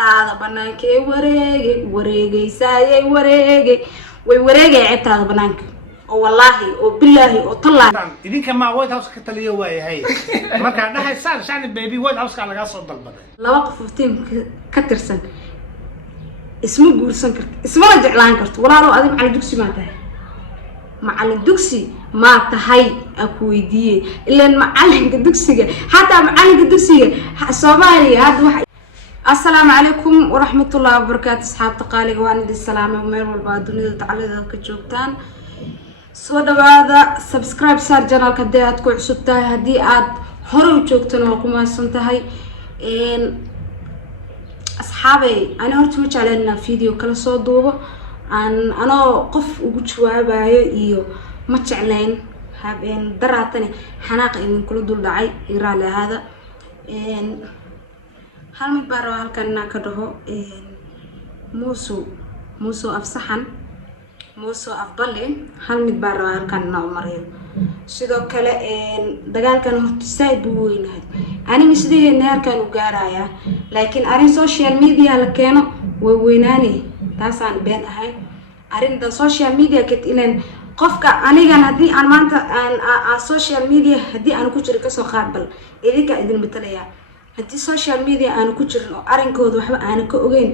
ceebtaada banaanka ee wareegaysay way wareegay ceebtaada banaanka oo wallaahi oo billaahi oo tallaahi idinka ma White House ka taliyo waayahay marka dhahay saan baby White House ka laga soo dalbaday laba qof oo team ka tirsan isma guursan karto isma la jeclaan karto walaalo adiga macallin dugsi ma tahay macallin dugsi ma tahay aku weydiiyay ilaa macallinka dugsiga hatta macallinka dugsiga Soomaaliya hadda wax السلام عليكم ورحمة الله وبركاته أصحاب تقالي واندي السلام ومير والبادوني تعالى كجوبتان سو دبعدا سبسكرايب صار جنال كديات كل عصبتها هدي عاد هرو جوبتان وكما سنتهاي إن أصحابي أنا هرت مش علينا فيديو كلا صوت دوبه أنا قف وجود شوية بايو إيو مش علين هابين دراتني حناق إن كل دول دعي يرى لهذا إن هل مبارو هالكنا كده موسو أفصحن موسو أفضلي هل مبارو هالكنا ومريض sidoo kale dagaalkan horta saad u weynahay ani misdii neer kan u gaaraya laakiin arin social media la keeno way weynaanay taasaan been ahay arinta social media ka ileen qofka anigan hadii aan maanta aan social media hadii aan ku jiro ka soo qaadbal idinka idin matalaya hadii social media aan ku jirin oo arinkooda waxba aan ka ogeyn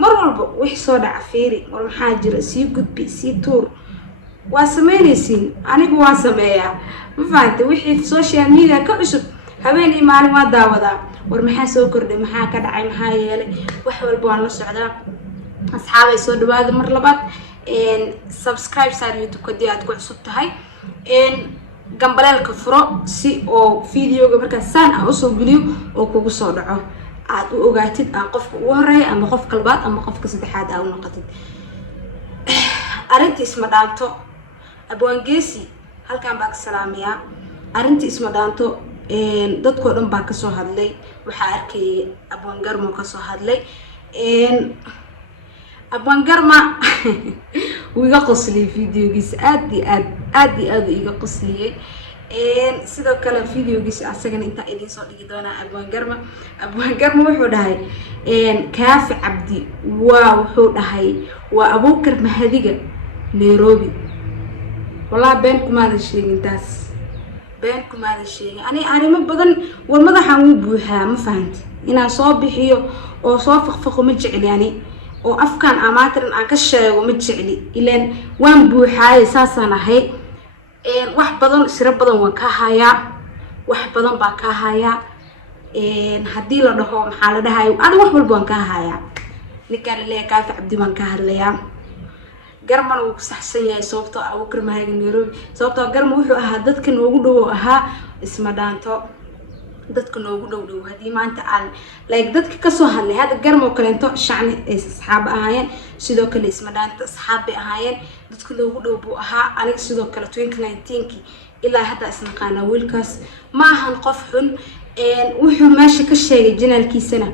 mar walba wix soo dhaca fiiri war maxaa jira si gudbi si tour واسمينيسين أنا جوا سمية ما فهمت وحي social media كعشب هبين مالي ما داودا ورمحاسو كردي محا كدعي محا يالي وحول بوان للسعودة أصحابي سود بعد مرلبات إن سبسكرايب صار يوتيوب كديات كعشب تهاي إن جنبلا الكفرة سي أو فيديو قبل كسان أوصل فيديو أو كوكو صدعه عاد وقعتت أنقف وهري أما قف كلبات أما قف كسدحاد أو نقطة أرنتي اسمه دانتو أبوان جيسي هل كان باك سلامية أرنتي اسمه دانتو dadko dhan baa ka soo hadlay waxa arkay abwan garmo ka soo hadlay abwan garma wiiga qosli fiidiyogiisa aad iga qosliyay sidoo kale fiidiyogiisa asagana inta idin soo dhigi doona abwan garma wuxuu dhahay kaafi cabdi wuxuu dhahay waa Abuukar Mahadiga Nairobi والله بينكم هذا الشيء انتاس بينكم هذا الشيء أنا ما بدن والمدح عمو بوها ما فهمت إنا صابحيو أو صافق ومجعل يعني أو أفكان أماتر عن كشة ومجعلي إلين وين بوها أساسا هي واحد بدن سرب بدن وكهايا واحد بدن بكهايا هدي له ده محل ده هاي أنا واحد بدن كهايا نكال ليه كافي عبدي من كهليا garman uu saxsan yahay sababtoo Abuukar Mahadiga Nairobi sababtoo garman wuxuu ahaa dadka noogu dhow ahaa isma dhaanto dadka noogu dhow hadii maanta aan like dadka ka soo hadlay hada garmo kaleento shacni asxaab ahaayeen sidoo kale isma dhaanto asxaab ahaayeen dadka noogu dhow buu ahaa aniga sidoo kale 2019 ilaa hadda isna qaana wiilkaas ma ahan qof xun wuxuu meesha ka sheegay janaalkiisana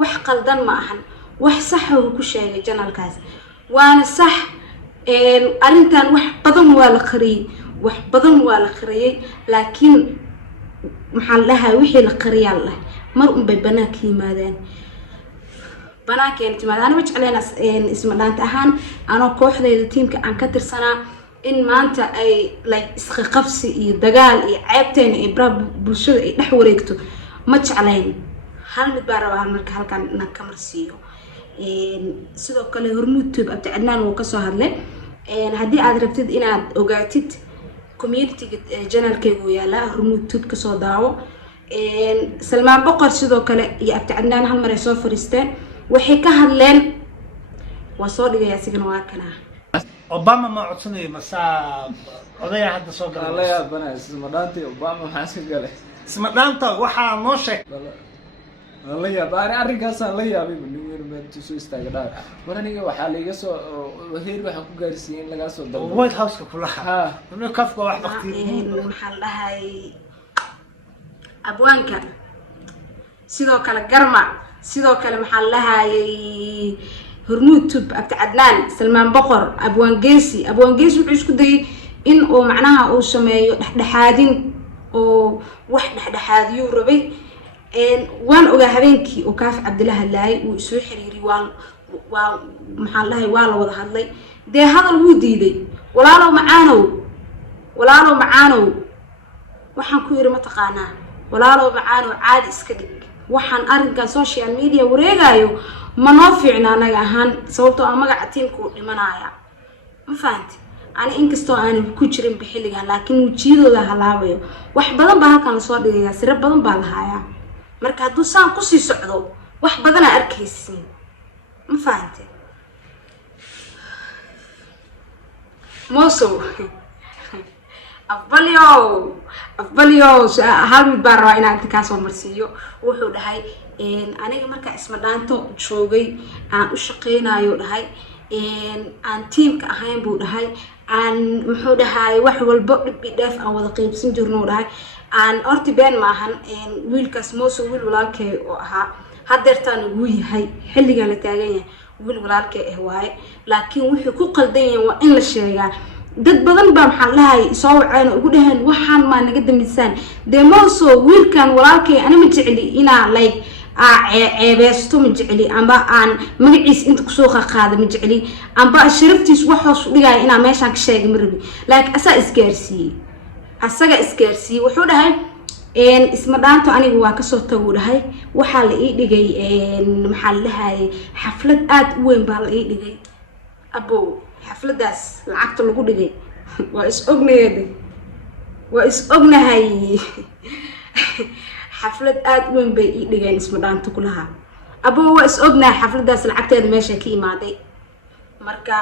wax qaldan ma ahan wax sax uu ku sheegay janaalkaas وانا صح أرنتان وح بدن ولا قري لكن محلها وحي لقري الله مرء ببناك مادان بناك أنت مادان أنا مش علينا اسم دانت أهان أنا كوحدة التيم كأن كتر سنة إن ما أنت أي like إسقفسي دجال عيبتين إبرة بوشو نحوريكتو مش علينا هل متبارو هالمرك هل كان نكمرسيو sidoo kale hormuudtoob abtacadnaan uu ka soo hadlay hadii aad rabtid inaad ogaatid community channelkeegu yaala hormuudtoob ka soo daawo Salmaan Boqor sidoo kale iyo abtacadnaan hal mar ay soo fariisteen waxay ka hadleen waa soo dhigay asigana waa kana Obama ma codsanay masaa odaya hadda soo galay la yaabana isma dhaantay Obama maxaa galay isma dhaanta waxa noo sheeg la yaabana arrinkaas la yaabay intuu soo istaagay waraniga waxa la iga soo heer waxa ku gaarsiin laga soo dalbay White House ka kulaha inuu kafka wax waqti maxaa dhahay abwaanka sidoo kale garma sidoo kale maxaa lahayay hormuudtoob abtacadnaan Salmaan Boqor abwaan geesi wuxuu isku dayay in uu macnaha uu sameeyo dhaxdhaxaadin oo wax dhaxdhaxaadiyo rabay waan ogaa habeenkii oo Kaafi Cabdilla hadlaayay uu isoo xiriiri waa maxaa lahay waa la wada hadlay dee hadal wuu diiday walaalow macaanow waxaan ku yiri ma taqaanaa walaalow macaanow caadi iska dhig waxaan arrinkan social media wareegayo ma noo fiicna anaga ahaan sababtoo ah magaca tiimku dhimanaya ma fahanti ani inkastoo aan ku jirin bixiligan laakiin wajiyadooda halaabayo wax badan baa halkan la soo dhigaya sir badan baa la hayaa marka hadduu saan ku sii socdo wax badan aan arkaysiin ma fahanti موسو أفضليو هل متبرع إن أنت كاسو مرسيو وحو دهاي aniga marka isma dhaanto joogay aan u shaqeynayo dhahay aan teamka ahayn buu dhahay aan muxuu dhahay wax walba dhib aan wada qaybsan jirno dhahay aan orti been ma ahan wiilkaas mooso wiil walaalkay oo ahaa hadeertaan uu yahay xilliga la taagan yahay wiil walaalkay waaye laakiin wixii ku qaldan yahay waa in la sheegaa dad badan baa maxaa lahay soo waceen ugu dhahan waxaan ma naga damisaan demoso wiilkan walaalkay ana ma jecli ina like ceebeesto ma jecli amba aan magaciis inta ku soo qaado ma jecli amba sharaftiis wax hoos u dhigay ina meeshan ka sheegay marbi laakiin asaga isgaarsiiyay wuxuu dhahay isma dhaanto aniga waa ka soo tago dhahay waxa la ii dhigay maxaa lahay xaflad aad u weyn baa la ii dhigay abo xafladaas lacagta lagu dhigay waa is ognahay xaflad aad weyn bay ii dhigeen isma dhaanto kulaha abo waa is ognahay xafladaas lacagteeda meesha ka imaaday marka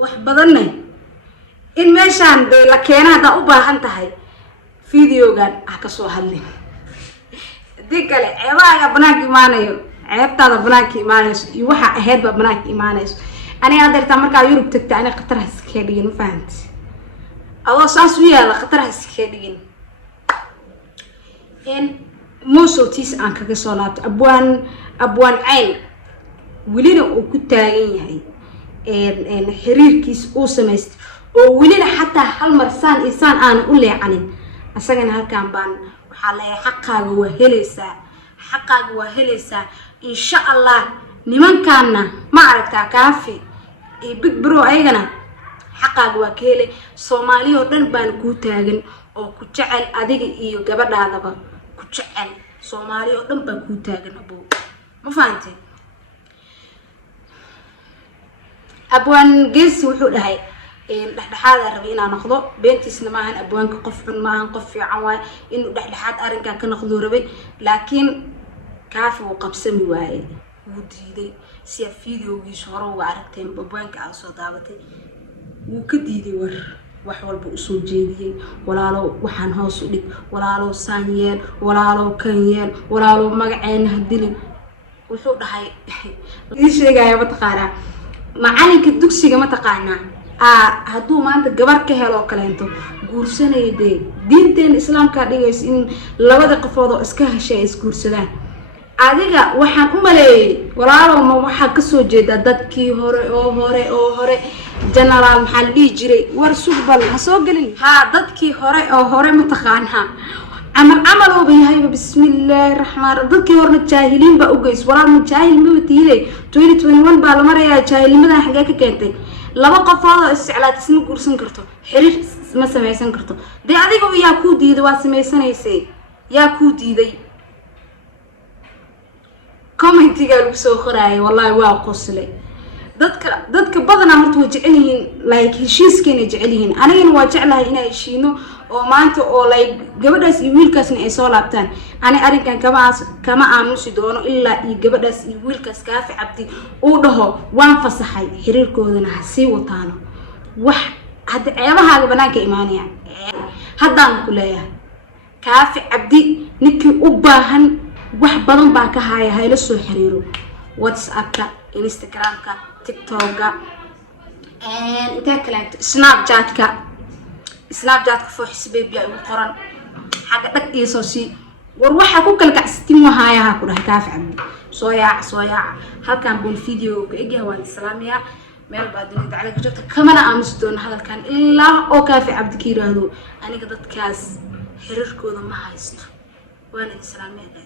wax badan in meeshan la keenay hada u baahan tahay videogan ka soo hadlin digale ceebaaga banaanka imaanayo ceebtaada banaanka imaanayso iyo waxa ahayd ba banaanka imaanayso أنا أقدر مركا يوروب تكتب أنا قطر هسكيدين ما فهمت الله ساس ويا لا قطر هسكيدين إن موسو تيس أنك كسولات أبوان عين ولينا وكتاعين هاي إن حرير كيس أوسمست وولينا حتى هالمرسان إنسان أنا أقول لي عنه أسجن هالكام بان وحلا حقها وهلسة إن شاء الله نمان كنا ما عرفت كافي بيج برو أيجنا حقا وكيله سومالي ودن بان كوتاجن أو كتشعل أديك إيو جبر هذا با كتشعل سومالي ودن بان كوتاجن ما فهمتي أبوان جيس وحول هاي دحدحاد ربينا ناخذه بنتي سنماهن أبوان كقف معهن قف في عوان إنه دحدحاد أرنكا كناخذه ربي لكن كافي وقبسمي واي وديدي سي فيديوغيس hore uga aragteen babaanka aan soo daabatay wuu ka diiday wax walba u soo jeediyay walaalo waxaan hoos u dhig walaalo saanyeel walaalo kanyeel walaalo magaceena hadilin wuxuu dhahay ii sheegay ma taqaana macalinka dugsiga ma taqaana hadduu maanta gabar ka helo kaleento guursanayde diinteen islaamka dhigays in labada qofood oo iska heshay is guursadaan adiga waxaan u maleeyay walaalo ma waxa ka soo jeeda dadkii hore general maxal dhigi jiray war sugbal ha soo galin dadkii hore ma taqaanaa amal oo yahay bismillaahir rahmaanir dadkii hore jaahiliin ba u geys walaal ma jaahil ma watiilay 2021 baa la marayaa jaahilnimada xagee ka keentay laba qofood oo isticlaad isma guursan karto xiriir ma sameeysan karto de adiga yaa ku diiday waa sameeysanayay yaa ku diiday commentiga lagu soo qoraay wallahi waa qoslay dadka badana martu jecel yihiin like heshiiskeena jecel yihiin anigana waa jeclahay inay heshiino oo maanta oo like gabadhaas iyo wiilkaasna ay soo laabtaan ani arinkan kama aamusi doono ilaa iyo gabadhaas iyo wiilkaas Kaafi Cabdi uu dhaho waan fasaxay xiriirkoodana ha sii wataano wax hada ceebahaaga banaanka imaanaya haddaan ku leeyahay Kaafi Cabdi ninkii u baahan wax badan baa ka hayla soo xiriiro WhatsApp-ka Instagram-ka TikTok-ka inta kale Snapchat-ka fooxis baby ay ugu qoran xaga dhag iyo soo si war waxa ku kala kacsitin wahayaha ku dhahay Kaafi Cabdi soo yaac halkan buu video ka eegay waan salaamiya meel baad dunida calaga joogta kamana aamus doon hadalkan ilaa oo Kaafi Cabdi ka yiraahdo aniga dadkaas xiriirkooda ma haysto waan salaamiya